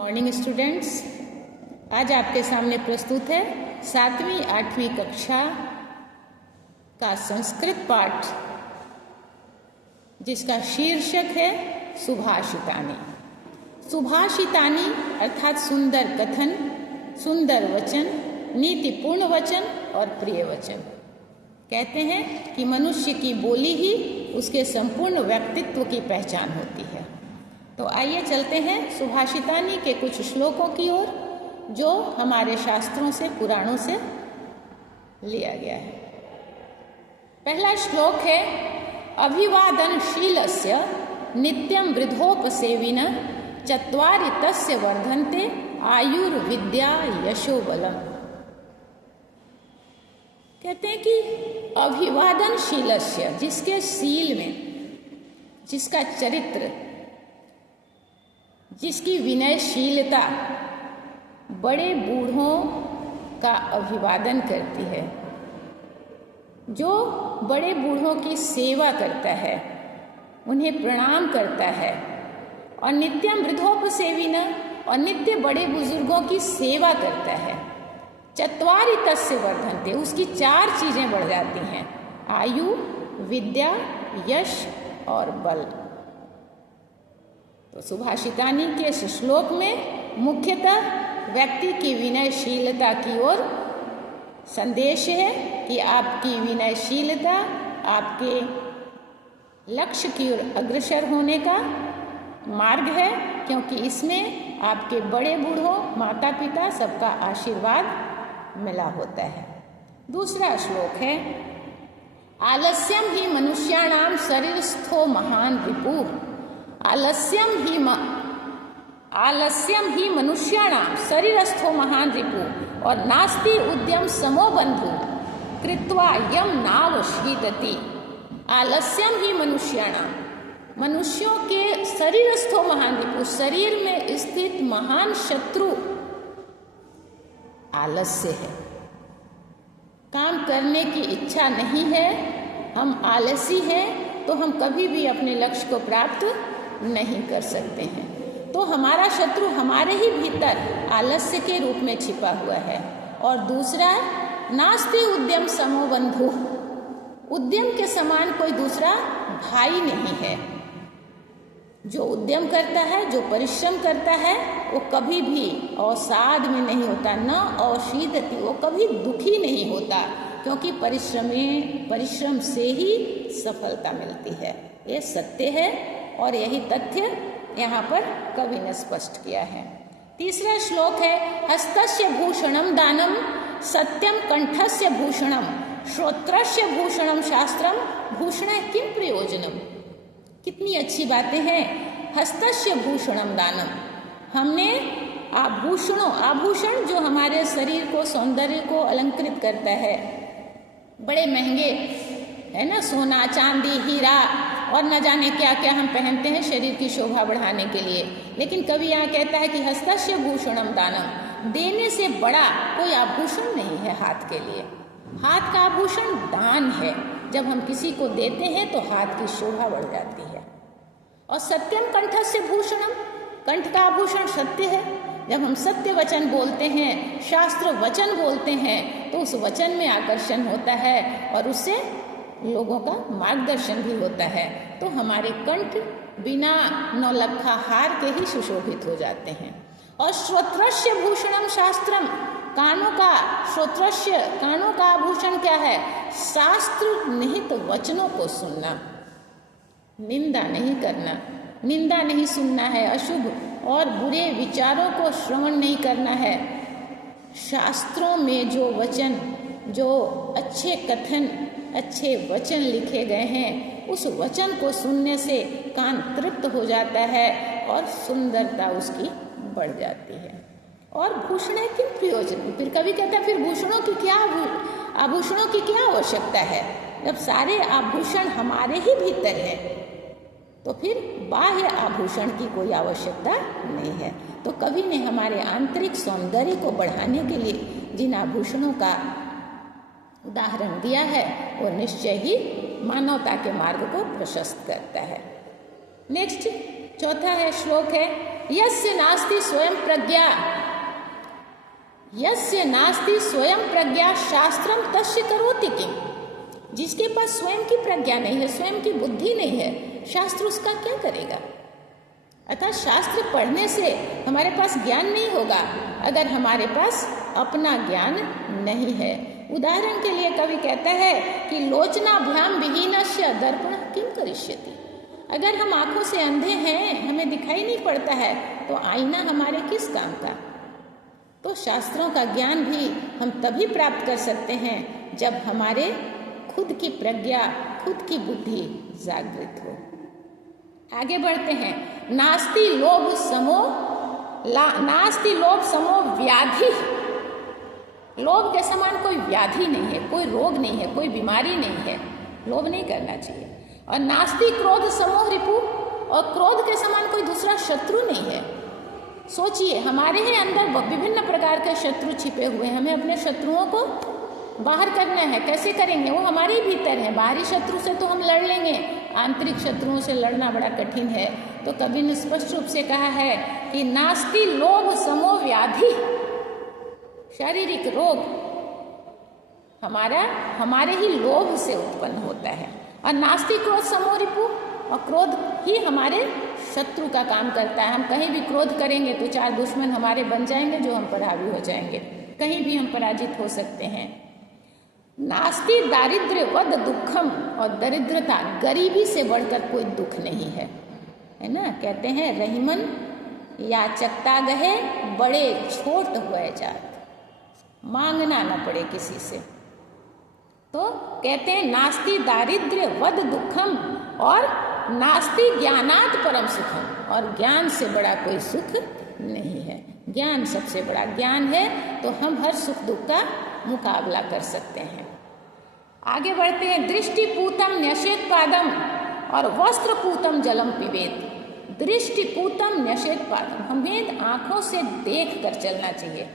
Morning students, आज आपके सामने प्रस्तुत है 7वीं 8वीं कक्षा का संस्कृत पाठ, जिसका शीर्षक है सुभाषितानी। सुभाषितानी अर्थात सुंदर कथन, सुंदर वचन, नीतिपूर्ण वचन और प्रिय वचन। कहते हैं कि मनुष्य की बोली ही उसके संपूर्ण व्यक्तित्व की पहचान होती है। तो आइए चलते हैं सुभाषितानी के कुछ श्लोकों की ओर, जो हमारे शास्त्रों से, पुराणों से लिया गया है। पहला श्लोक है, अभिवादनशीलस्य नित्यं वृद्धोपसेविन चत्वारि तस्य वर्धन्ते आयुर्विद्या यशो बलम्। कहते हैं कि अभिवादनशीलस्य, जिसके शील में, जिसका चरित्र, जिसकी विनयशीलता बड़े बूढ़ों का अभिवादन करती है, जो बड़े बूढ़ों की सेवा करता है, उन्हें प्रणाम करता है, और नित्यम वृद्धोपसेविन, और नित्य बड़े बुजुर्गों की सेवा करता है। चत्वारि तस्य वर्धन्ते, उसकी 4 चीजें बढ़ जाती हैं, आयु, विद्या, यश और बल। तो सुभाषितानी के इस श्लोक में मुख्यतः व्यक्ति की विनयशीलता की ओर संदेश है कि आपकी विनयशीलता आपके लक्ष्य की ओर अग्रसर होने का मार्ग है, क्योंकि इसमें आपके बड़े बूढ़ों, माता पिता सबका आशीर्वाद मिला होता है। दूसरा श्लोक है, आलस्यम ही मनुष्याणाम शरीरस्थो महान रिपुः। आलस्यम ही मनुष्याणाम शरीरस्थो महान रिपुः और नास्ति उद्यम समो बंधु कृत्वा यम नावशीदति। आलस्यम ही मनुष्याणाम, मनुष्यों के शरीरस्थो महान रिपुः, शरीर में स्थित महान शत्रु आलस्य है। काम करने की इच्छा नहीं है, हम आलसी हैं, तो हम कभी भी अपने लक्ष्य को प्राप्त नहीं कर सकते हैं। तो हमारा शत्रु हमारे ही भीतर आलस्य के रूप में छिपा हुआ है। और दूसरा, नास्ति उद्यम समो बंधु, उद्यम के समान कोई दूसरा भाई नहीं है। जो उद्यम करता है, जो परिश्रम करता है, वो कभी भी अवसाद में नहीं होता, न अवशीदति, वो कभी दुखी नहीं होता, क्योंकि परिश्रम से ही सफलता मिलती है। ये सत्य है और यही तथ्य यहाँ पर कवि ने स्पष्ट किया है। तीसरा श्लोक है, हस्तस्य भूषणम दानम सत्यम कंठस्य भूषणम श्रोत्रस्य भूषणम शास्त्रम भूषण किम प्रयोजनम। कितनी अच्छी बातें हैं। हस्तस्य भूषणम दानम, हमने आभूषण जो हमारे शरीर को, सौंदर्य को अलंकृत करता है, बड़े महंगे है ना, सोना, चांदी, हीरा और न जाने क्या क्या हम पहनते हैं शरीर की शोभा बढ़ाने के लिए। लेकिन कवि यहाँ कहता है कि हस्तस्य भूषणम दानम, देने से बड़ा कोई आभूषण नहीं है हाथ के लिए। हाथ का आभूषण दान है। जब हम किसी को देते हैं तो हाथ की शोभा बढ़ जाती है। और सत्यम कंठस्य भूषणम, कंठ का आभूषण सत्य है। जब हम सत्य वचन बोलते हैं, शास्त्र वचन बोलते हैं, तो उस वचन में आकर्षण होता है और उससे लोगों का मार्गदर्शन भी होता है। तो हमारे कंठ बिना नौलखा हार के ही सुशोभित हो जाते हैं। और श्रोत्रस्य भूषणम शास्त्रम, कानों का आभूषण क्या है? शास्त्र निहित वचनों को सुनना, निंदा नहीं करना, निंदा नहीं सुनना है, अशुभ और बुरे विचारों को श्रवण नहीं करना है। शास्त्रों में जो वचन, जो अच्छे कथन, अच्छे वचन लिखे गए हैं, उस वचन को सुनने से कान तृप्त हो जाता है और सुंदरता उसकी बढ़ जाती है। और भूषण है किन प्रयोजन। फिर कभी कहता है, फिर आभूषणों की क्या आवश्यकता है? जब सारे आभूषण हमारे ही भीतर है, तो फिर बाह्य आभूषण की कोई आवश्यकता नहीं है। तो कवि ने हमारे आंतरिक सौंदर्य को बढ़ाने के लिए जिन आभूषणों का उदाहरण दिया है, वो निश्चय ही मानवता के मार्ग को प्रशस्त करता है। नेक्स्ट चौथा है श्लोक है, यस्य नास्ति स्वयं प्रज्ञा, यस्य नास्ति स्वयं प्रज्ञा शास्त्रम तस्य करोति किम। जिसके पास स्वयं की प्रज्ञा नहीं है, स्वयं की बुद्धि नहीं है, शास्त्र उसका क्या करेगा। अतः शास्त्र पढ़ने से हमारे पास ज्ञान नहीं होगा अगर हमारे पास अपना ज्ञान नहीं है। उदाहरण के लिए कवि कहता है कि लोचनाभ्याम विहीनस्य दर्पण किम करिष्यति। अगर हम आंखों से अंधे हैं, हमें दिखाई नहीं पड़ता है, तो आईना हमारे किस काम का। तो शास्त्रों का ज्ञान भी हम तभी प्राप्त कर सकते हैं जब हमारे खुद की प्रज्ञा, खुद की बुद्धि जागृत हो। आगे बढ़ते हैं। नास्ति लोभ समो नास्ति लोभ समो व्याधि। लोभ के समान कोई व्याधि नहीं है, कोई रोग नहीं है, कोई बीमारी नहीं है, लोभ नहीं करना चाहिए। और नास्ति क्रोध समो रिपु, और क्रोध के समान कोई दूसरा शत्रु नहीं है। सोचिए, हमारे ही अंदर विभिन्न प्रकार के शत्रु छिपे हुए हैं, हमें अपने शत्रुओं को बाहर करना है। कैसे करेंगे? वो हमारे ही भीतर है। बाहरी शत्रु से तो हम लड़ लेंगे, आंतरिक शत्रुओं से लड़ना बड़ा कठिन है। तो कवि ने स्पष्ट रूप से कहा है कि नास्ति लोभ समो व्याधि। शारीरिक रोग हमारे ही लोभ से उत्पन्न होता है। और नास्ति क्रोध समो रिपु, और क्रोध ही हमारे शत्रु का काम करता है। हम कहीं भी क्रोध करेंगे तो 4 दुश्मन हमारे बन जाएंगे, जो हम पर हावी हो जाएंगे, कहीं भी हम पराजित हो सकते हैं। नास्ति दारिद्र्य वद दुखम, और दरिद्रता, गरीबी से बढ़कर कोई दुख नहीं है, है ना। कहते हैं रहीमन याचकता गहे बड़े छोट हुए जात, मांगना न पड़े किसी से। तो कहते हैं नास्ति दारिद्र्य वद दुखम, और नास्ति ज्ञानात परम सुखम, और ज्ञान से बड़ा कोई सुख नहीं है। ज्ञान सबसे बड़ा ज्ञान है, तो हम हर सुख दुख का मुकाबला कर सकते हैं। आगे बढ़ते हैं। दृष्टि पूतम न्यषेत पादम, और वस्त्र पूतम जलम पिबेत। दृष्टि पूतम न्यषेत पादम, हमें आंखों से देख कर चलना चाहिए।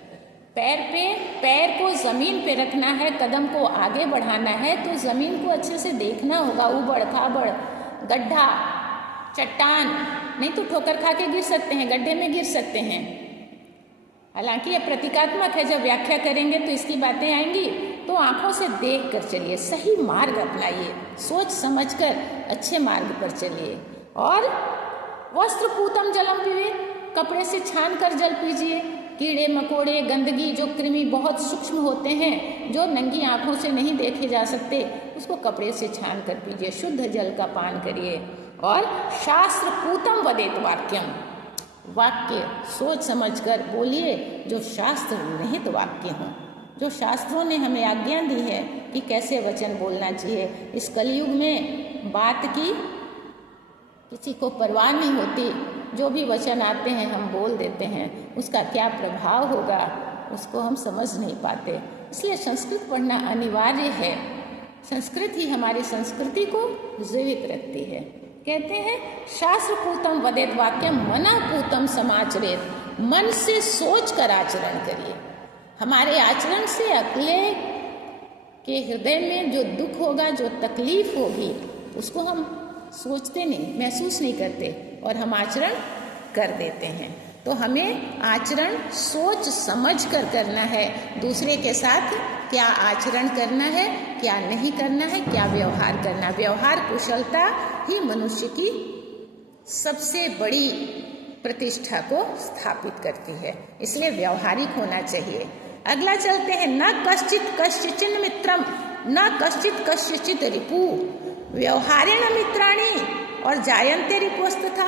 पैर को जमीन पे रखना है, कदम को आगे बढ़ाना है, तो जमीन को अच्छे से देखना होगा। उबड़ खाबड़, गड्ढा, चट्टान, नहीं तो ठोकर खा के गिर सकते हैं, गड्ढे में गिर सकते हैं। हालांकि यह प्रतीकात्मक है, जब व्याख्या करेंगे तो इसकी बातें आएंगी। तो आंखों से देख कर चलिए, सही मार्ग अपनाइए, सोच समझकर अच्छे मार्ग पर चलिए। और वस्त्र पूतम जलम पिबेत, कपड़े से छान कर जल पीजिए। कीड़े मकोड़े, गंदगी, जो कृमि बहुत सूक्ष्म होते हैं, जो नंगी आंखों से नहीं देखे जा सकते, उसको कपड़े से छान कर पीजिए। शुद्ध जल का पान करिए। और शास्त्र पूतम वदेत वाक्यम, वाक्य सोच समझकर बोलिए जो शास्त्र निहित वाक्य हों, जो शास्त्रों ने हमें आज्ञा दी है कि कैसे वचन बोलना चाहिए। इस कलयुग में बात की किसी को परवाह नहीं होती, जो भी वचन आते हैं हम बोल देते हैं, उसका क्या प्रभाव होगा उसको हम समझ नहीं पाते। इसलिए संस्कृत पढ़ना अनिवार्य है। संस्कृत ही हमारी संस्कृति को जीवित रखती है। कहते हैं शास्त्र पूतम वदेत वाक्यम मना पूतम समाचरेत, मन से सोच कर आचरण करिए। हमारे आचरण से अगले के हृदय में जो दुख होगा, जो तकलीफ होगी, उसको हम सोचते नहीं, महसूस नहीं करते, और हम आचरण कर देते हैं। तो हमें आचरण सोच समझ कर करना है। दूसरे के साथ क्या आचरण करना है, क्या नहीं करना है, क्या व्यवहार करना। व्यवहार कुशलता ही मनुष्य की सबसे बड़ी प्रतिष्ठा को स्थापित करती है। इसलिए व्यवहारिक होना चाहिए। अगला चलते हैं। न कश्चित कश्चिचिन मित्रम, न कश्चित कश्चिचित रिपु, व्यवहारेण मित्राणि और जायन्ते रिपुस्तथा।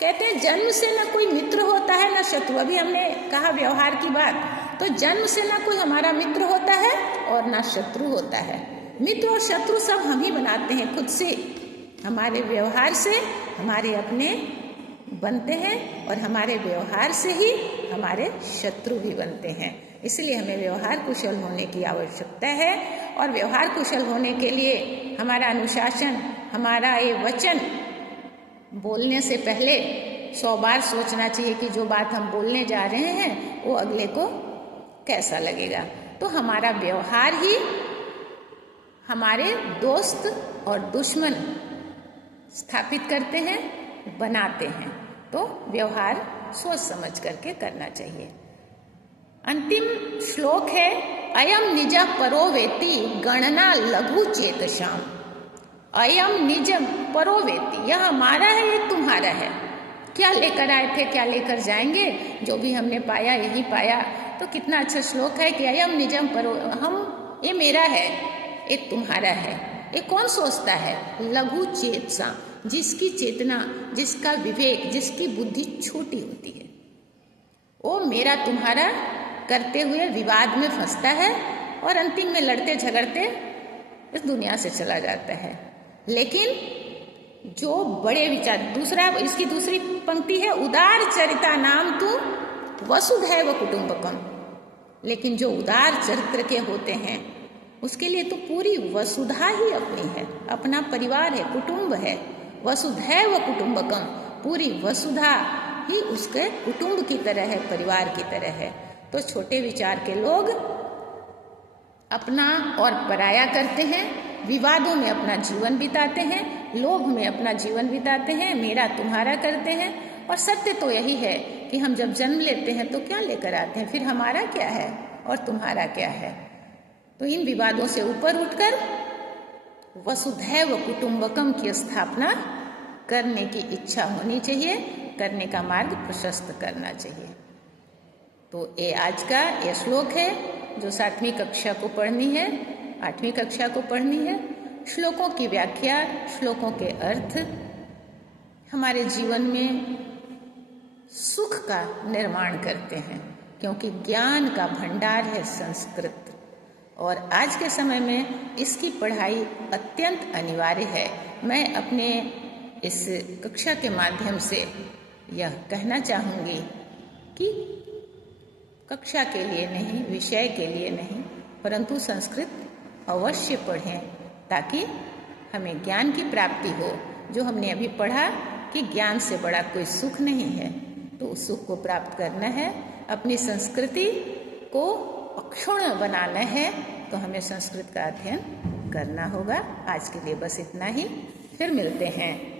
कहते हैं जन्म से न कोई मित्र होता है न शत्रु। अभी हमने कहा व्यवहार की बात, तो जन्म से न कोई हमारा मित्र होता है और न शत्रु होता है। मित्र और शत्रु सब हम ही बनाते हैं खुद से। हमारे व्यवहार से हमारे अपने बनते हैं, और हमारे व्यवहार से ही हमारे शत्रु भी बनते हैं। इसलिए हमें व्यवहार कुशल होने की आवश्यकता है। और व्यवहार कुशल होने के लिए हमारा अनुशासन, हमारा ये वचन बोलने से पहले 100 बार सोचना चाहिए कि जो बात हम बोलने जा रहे हैं वो अगले को कैसा लगेगा। तो हमारा व्यवहार ही हमारे दोस्त और दुश्मन स्थापित करते हैं, बनाते हैं। तो व्यवहार सोच समझ करके करना चाहिए। अंतिम श्लोक है, अयम निज परो वेति गणना लघु चेतशाम। अयम निज परो वेति, यह हमारा है, ये तुम्हारा है। क्या लेकर आए थे, क्या लेकर जाएंगे, जो भी हमने पाया यही पाया। तो कितना अच्छा श्लोक है कि अयम निजम परो, हम, ये मेरा है, ये तुम्हारा है। ये कौन सोचता है? लघु चेतसा, जिसकी चेतना, जिसका विवेक, जिसकी बुद्धि छोटी होती है, वो मेरा तुम्हारा करते हुए विवाद में फंसता है और अंतिम में लड़ते झगड़ते इस दुनिया से चला जाता है। लेकिन जो बड़े विचार, दूसरा, इसकी दूसरी पंक्ति है, उदार चरिता नाम तू वसुधैव कुटुंबकम। लेकिन जो उदार चरित्र के होते हैं उसके लिए तो पूरी वसुधा ही अपनी है, अपना परिवार है, कुटुंब है। वसुधैव कुटुंबकम, पूरी वसुधा ही उसके कुटुंब की तरह है, परिवार की तरह है। तो छोटे विचार के लोग अपना और पराया करते हैं, विवादों में अपना जीवन बिताते हैं, लोभ में अपना जीवन बिताते हैं, मेरा तुम्हारा करते हैं। और सत्य तो यही है कि हम जब जन्म लेते हैं तो क्या लेकर आते हैं, फिर हमारा क्या है और तुम्हारा क्या है। तो इन विवादों से ऊपर उठकर वसुधैव कुटुंबकम की स्थापना करने की इच्छा होनी चाहिए, करने का मार्ग प्रशस्त करना चाहिए। तो ये आज का ये श्लोक है जो 7वीं कक्षा को पढ़नी है, 8वीं कक्षा को पढ़नी है। श्लोकों की व्याख्या, श्लोकों के अर्थ हमारे जीवन में सुख का निर्माण करते हैं, क्योंकि ज्ञान का भंडार है संस्कृत, और आज के समय में इसकी पढ़ाई अत्यंत अनिवार्य है। मैं अपने इस कक्षा के माध्यम से यह कहना चाहूँगी कि कक्षा के लिए नहीं, विषय के लिए नहीं, परंतु संस्कृत अवश्य पढ़ें ताकि हमें ज्ञान की प्राप्ति हो। जो हमने अभी पढ़ा कि ज्ञान से बड़ा कोई सुख नहीं है, तो उस सुख को प्राप्त करना है, अपनी संस्कृति को अक्षुण्ण बनाना है, तो हमें संस्कृत का अध्ययन करना होगा। आज के लिए बस इतना ही, फिर मिलते हैं।